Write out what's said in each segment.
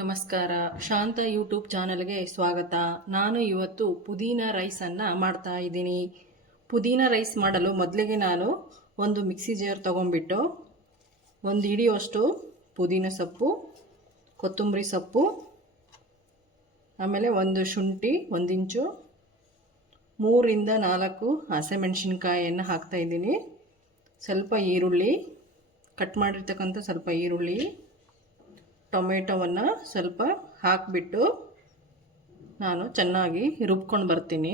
ನಮಸ್ಕಾರ. ಶಾಂತ ಯೂಟ್ಯೂಬ್ ಚಾನಲ್ಗೆ ಸ್ವಾಗತ. ನಾನು ಇವತ್ತು ಪುದೀನ ರೈಸನ್ನು ಮಾಡ್ತಾ ಇದ್ದೀನಿ. ಪುದೀನ ರೈಸ್ ಮಾಡಲು ಮೊದಲಿಗೆ ನಾನು ಒಂದು ಮಿಕ್ಸಿ ಜಾರ್ ತೊಗೊಂಡ್ಬಿಟ್ಟು ಒಂದು ಹಿಡಿಯುವಷ್ಟು ಪುದೀನ ಸೊಪ್ಪು, ಕೊತ್ತಂಬರಿ ಸೊಪ್ಪು, ಆಮೇಲೆ ಒಂದು ಶುಂಠಿ 1 ಇಂಚು, 3ರಿಂದ 4 ಹಸಿಮೆಣಸಿನ್ಕಾಯಿಯನ್ನು ಹಾಕ್ತಾಯಿದ್ದೀನಿ. ಸ್ವಲ್ಪ ಈರುಳ್ಳಿ, ಕಟ್ ಮಾಡಿರ್ತಕ್ಕಂಥ ಸ್ವಲ್ಪ ಈರುಳ್ಳಿ, ಟೊಮೆಟೊವನ್ನು ಸ್ವಲ್ಪ ಹಾಕಿಬಿಟ್ಟು ನಾನು ಚೆನ್ನಾಗಿ ರುಬ್ಕೊಂಡು ಬರ್ತೀನಿ.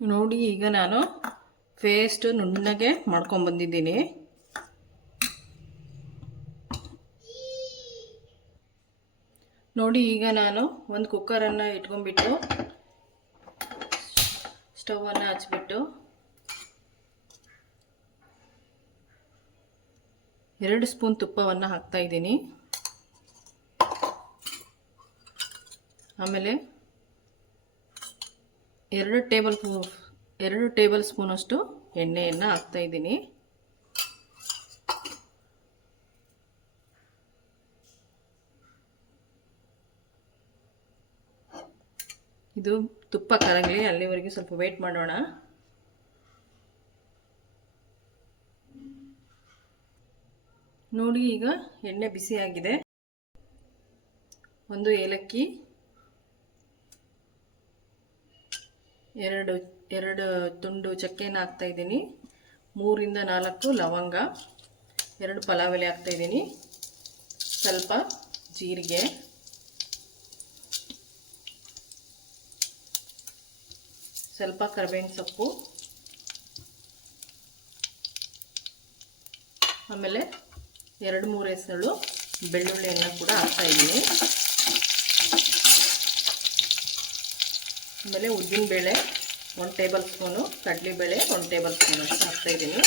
ನೋಡಿ, ಈಗ ನಾನು ಪೇಸ್ಟ್ ನುಣ್ಣಗೆ ಮಾಡ್ಕೊಂಡ್ಬಂದಿದ್ದೀನಿ. ನೋಡಿ, ಈಗ ನಾನು ಒಂದು ಕುಕ್ಕರನ್ನು ಇಟ್ಕೊಂಡ್ಬಿಟ್ಟು ಸ್ಟವನ್ನು ಹಚ್ಬಿಟ್ಟು 2 ಸ್ಪೂನ್ ತುಪ್ಪವನ್ನು ಹಾಕ್ತಾ ಇದ್ದೀನಿ. ಆಮೇಲೆ 2 ಟೇಬಲ್ ಸ್ಪೂನಷ್ಟು ಎಣ್ಣೆಯನ್ನು ಹಾಕ್ತಾ ಇದ್ದೀನಿ. ಇದು ತುಪ್ಪ ಕರಗಲಿ, ಅಲ್ಲಿವರೆಗೆ ಸ್ವಲ್ಪ ವೇಟ್ ಮಾಡೋಣ. ನೋಡಿ, ಈಗ ಎಣ್ಣೆ ಬಿಸಿಯಾಗಿದೆ. ಒಂದು ಏಲಕ್ಕಿ, ಎರಡು ತುಂಡು ಚಕ್ಕೆನ ಹಾಕ್ತಾ ಇದ್ದೀನಿ, 3ರಿಂದ 4 ಲವಂಗ, 2 ಪಲಾವ್ ಎಲೆ ಹಾಕ್ತಾ ಇದ್ದೀನಿ, ಸ್ವಲ್ಪ ಜೀರಿಗೆ, ಸ್ವಲ್ಪ ಕರಿಬೇವಿನ ಸೊಪ್ಪು, ಆಮೇಲೆ 2-3 ಎಸಳು ಬೆಳ್ಳುಳ್ಳಿಯನ್ನು ಕೂಡ ಹಾಕ್ತಾ ಇದ್ದೀನಿ. ಆಮೇಲೆ ಉದ್ದಿನಬೇಳೆ 1 ಟೇಬಲ್ ಸ್ಪೂನು, ಕಡಲೆಬೇಳೆ 1 ಟೇಬಲ್ ಸ್ಪೂನ್ ಅಷ್ಟು ಹಾಕ್ತಾ ಇದ್ದೀನಿ.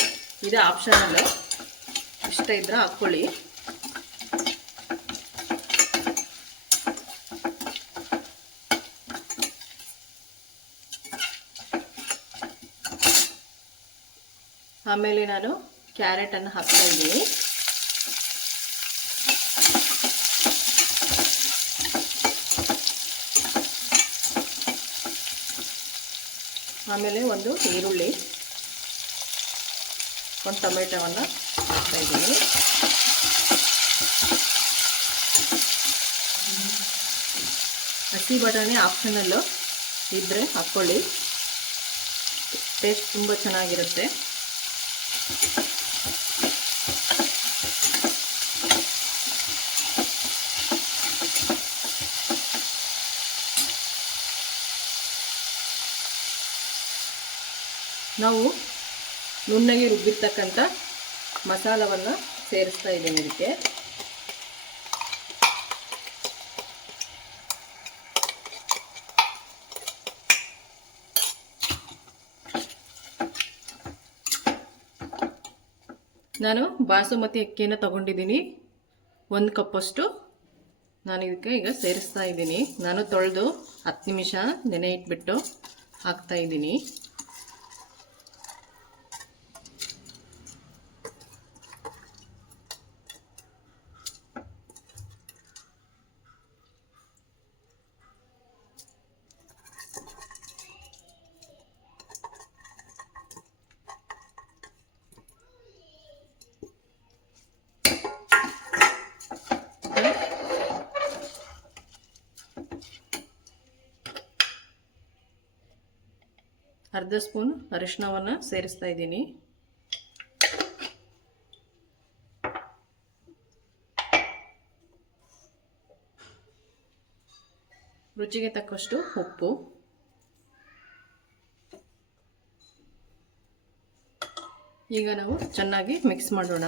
ಇದು ಆಪ್ಷನಲ್, ಇಷ್ಟ ಇದ್ರೆ ಹಾಕ್ಕೊಳ್ಳಿ. ಆಮೇಲೆ ನಾನು ಕ್ಯಾರೆಟನ್ನು ಹಾಕ್ತಾ ಇದ್ದೀನಿ. ಆಮೇಲೆ ಒಂದು ಈರುಳ್ಳಿ, 1 ಟೊಮೆಟೊವನ್ನು ಹಾಕ್ತಾ ಇದ್ದೀನಿ. ಹಸಿ ಬಟಾಣಿ ಆಪ್ಷನಲ್ಲು, ಇದ್ದರೆ ಹಾಕ್ಕೊಳ್ಳಿ, ಟೇಸ್ಟ್ ತುಂಬ ಚೆನ್ನಾಗಿರುತ್ತೆ. ನಾವು ನುಣ್ಣಗೆ ರುಬ್ಬಿರ್ತಕ್ಕಂಥ ಮಸಾಲವನ್ನು ಸೇರಿಸ್ತಾ ಇದ್ದೀನಿ ಇದಕ್ಕೆ. ನಾನು ಬಾಸುಮತಿ ಅಕ್ಕಿಯನ್ನು ತಗೊಂಡಿದ್ದೀನಿ, 1 ಕಪ್ಪಷ್ಟು. ನಾನು ಇದಕ್ಕೆ ಈಗ ಸೇರಿಸ್ತಾ ಇದ್ದೀನಿ. ನಾನು ತೊಳೆದು 10 ನಿಮಿಷ ನೆನೆ ಇಟ್ಬಿಟ್ಟು ಹಾಕ್ತಾ ಇದ್ದೀನಿ. ಅರ್ಧ ಸ್ಪೂನ್ ಅರಿಶಿನವನ್ನು ಸೇರಿಸ್ತಾ ಇದ್ದೀನಿ. ರುಚಿಗೆ ತಕ್ಕಷ್ಟು ಉಪ್ಪು. ಈಗ ನಾವು ಚೆನ್ನಾಗಿ ಮಿಕ್ಸ್ ಮಾಡೋಣ.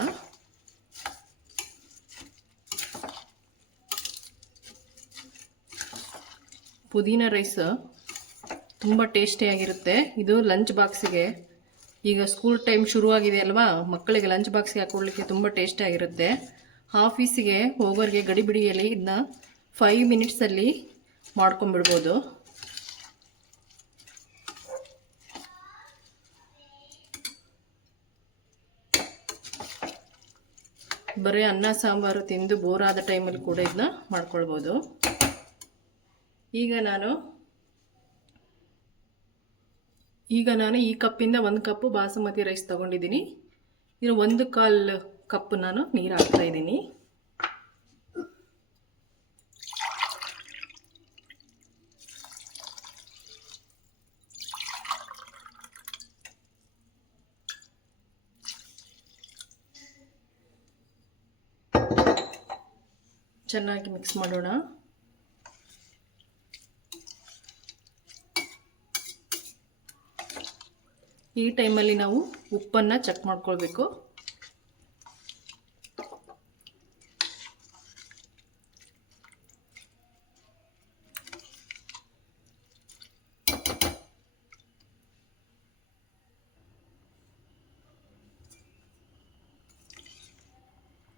ಪುದೀನ ರೈಸ್ ತುಂಬ ಟೇಸ್ಟಿಯಾಗಿರುತ್ತೆ. ಇದು ಲಂಚ್ ಬಾಕ್ಸಿಗೆ, ಈಗ ಸ್ಕೂಲ್ ಟೈಮ್ ಶುರುವಾಗಿದೆ ಅಲ್ವಾ, ಮಕ್ಕಳಿಗೆ ಲಂಚ್ ಬಾಕ್ಸಿಗೆ ಹಾಕ್ಕೊಡ್ಲಿಕ್ಕೆ ತುಂಬ ಟೇಸ್ಟಿಯಾಗಿರುತ್ತೆ. ಆಫೀಸಿಗೆ ಹೋಗೋರಿಗೆ ಗಡಿಬಿಡಿಯಲ್ಲಿ ಇದನ್ನ 5 ಮಿನಿಟ್ಸಲ್ಲಿ ಮಾಡ್ಕೊಂಬಿಡ್ಬೋದು. ಬರೀ ಅನ್ನ ಸಾಂಬಾರು ತಿಂದು ಬೋರ್ ಆದ ಟೈಮಲ್ಲಿ ಕೂಡ ಇದನ್ನ ಮಾಡ್ಕೊಳ್ಬೋದು. ಈಗ ನಾನು ಈ ಕಪ್ಪಿಂದ 1 ಕಪ್ಪು ಬಾಸುಮತಿ ರೈಸ್ ತೊಗೊಂಡಿದ್ದೀನಿ. ಇದು 1/4 ಕಪ್ ನಾನು ನೀರು ಹಾಕ್ತಾ ಇದ್ದೀನಿ. ಚೆನ್ನಾಗಿ ಮಿಕ್ಸ್ ಮಾಡೋಣ. ಈ ಟೈಮಲ್ಲಿ ನಾವು ಉಪ್ಪನ್ನು ಚೆಕ್ ಮಾಡ್ಕೊಳ್ಬೇಕು.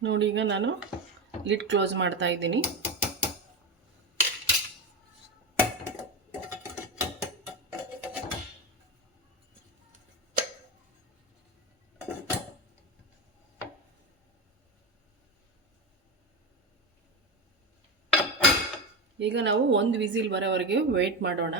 ನೋಡಿ, ಈಗ ನಾನು ಲಿಡ್ ಕ್ಲೋಸ್ ಮಾಡ್ತಾ ಇದ್ದೀನಿ. ಈಗ ನಾವು 1 ವಿಸಿಲ್ ಬರೋವರೆಗೆ ವೇಟ್ ಮಾಡೋಣ.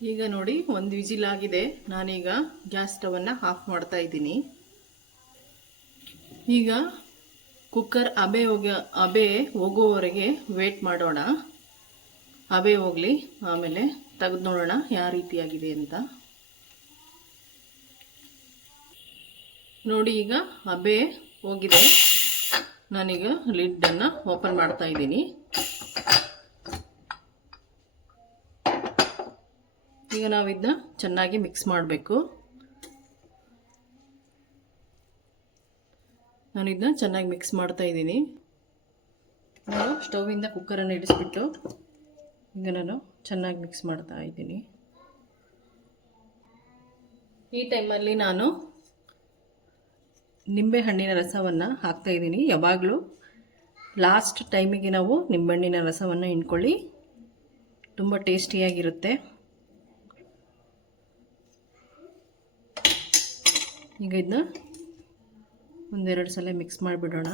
ಈಗ ನೋಡಿ 1 ವಿಸಿಲ್ ಆಗಿದೆ. ನಾನೀಗ ಗ್ಯಾಸ್ ಸ್ಟವನ್ನು ಆಫ್ ಮಾಡ್ತಾ ಇದ್ದೀನಿ. ಈಗ ಕುಕ್ಕರ್ ಹಬೆ ಹೋಗೋವರೆಗೆ ವೇಟ್ ಮಾಡೋಣ. ಹಬೆ ಹೋಗಲಿ, ಆಮೇಲೆ ತೆಗೆದು ನೋಡೋಣ ಯಾವ ರೀತಿಯಾಗಿದೆ ಅಂತ. ನೋಡಿ, ಈಗ ಹಬೆ ಹೋಗಿದೆ. ನಾನೀಗ ಲಿಡ್ಡನ್ನು ಓಪನ್ ಮಾಡ್ತಾ ಇದ್ದೀನಿ. ಈಗ ನಾವು ಇದನ್ನ ಚೆನ್ನಾಗಿ ಮಿಕ್ಸ್ ಮಾಡಬೇಕು. ನಾನು ಇದನ್ನ ಚೆನ್ನಾಗಿ ಮಿಕ್ಸ್ ಮಾಡ್ತಾ ಇದ್ದೀನಿ. ನಾನು ಸ್ಟೌವಿಂದ ಕುಕ್ಕರನ್ನು ಇಡಿಸ್ಬಿಟ್ಟು ಈಗ ನಾನು ಚೆನ್ನಾಗಿ ಮಿಕ್ಸ್ ಮಾಡ್ತಾ ಇದ್ದೀನಿ. ಈ ಟೈಮಲ್ಲಿ ನಾನು ನಿಂಬೆಹಣ್ಣಿನ ರಸವನ್ನು ಹಾಕ್ತಾ ಇದ್ದೀನಿ. ಯಾವಾಗಲೂ ಲಾಸ್ಟ್ ಟೈಮಿಗೆ ನಾವು ನಿಂಬೆಹಣ್ಣಿನ ರಸವನ್ನು ಹಿಂಡ್ಕೊಳ್ಳಿ, ತುಂಬ ಟೇಸ್ಟಿಯಾಗಿರುತ್ತೆ. ಈಗ ಇದನ್ನ 1-2 ಸಲ ಮಿಕ್ಸ್ ಮಾಡಿಬಿಡೋಣ.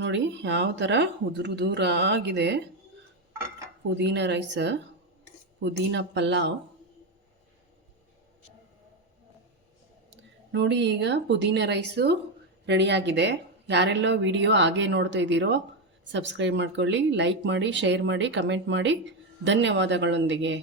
ನೋಡಿ ಯಾವ ಥರ ಉದುರಾಗಿದೆ ಪುದೀನ ರೈಸ್, ಪುದೀನ ಪಲಾವ್. ನೋಡಿ, ಈಗ ಪುದೀನ ರೈಸು ರೆಡಿಯಾಗಿದೆ. ಯಾರೆಲ್ಲ ವಿಡಿಯೋ ಹಾಗೆ ನೋಡ್ತಾ ಇದ್ದೀರೋ ಸಬ್ಸ್ಕ್ರೈಬ್ ಮಾಡ್ಕೊಳ್ಳಿ, ಲೈಕ್ ಮಾಡಿ, ಶೇರ್ ಮಾಡಿ, ಕಮೆಂಟ್ ಮಾಡಿ. ಧನ್ಯವಾದಗಳೊಂದಿಗೆ.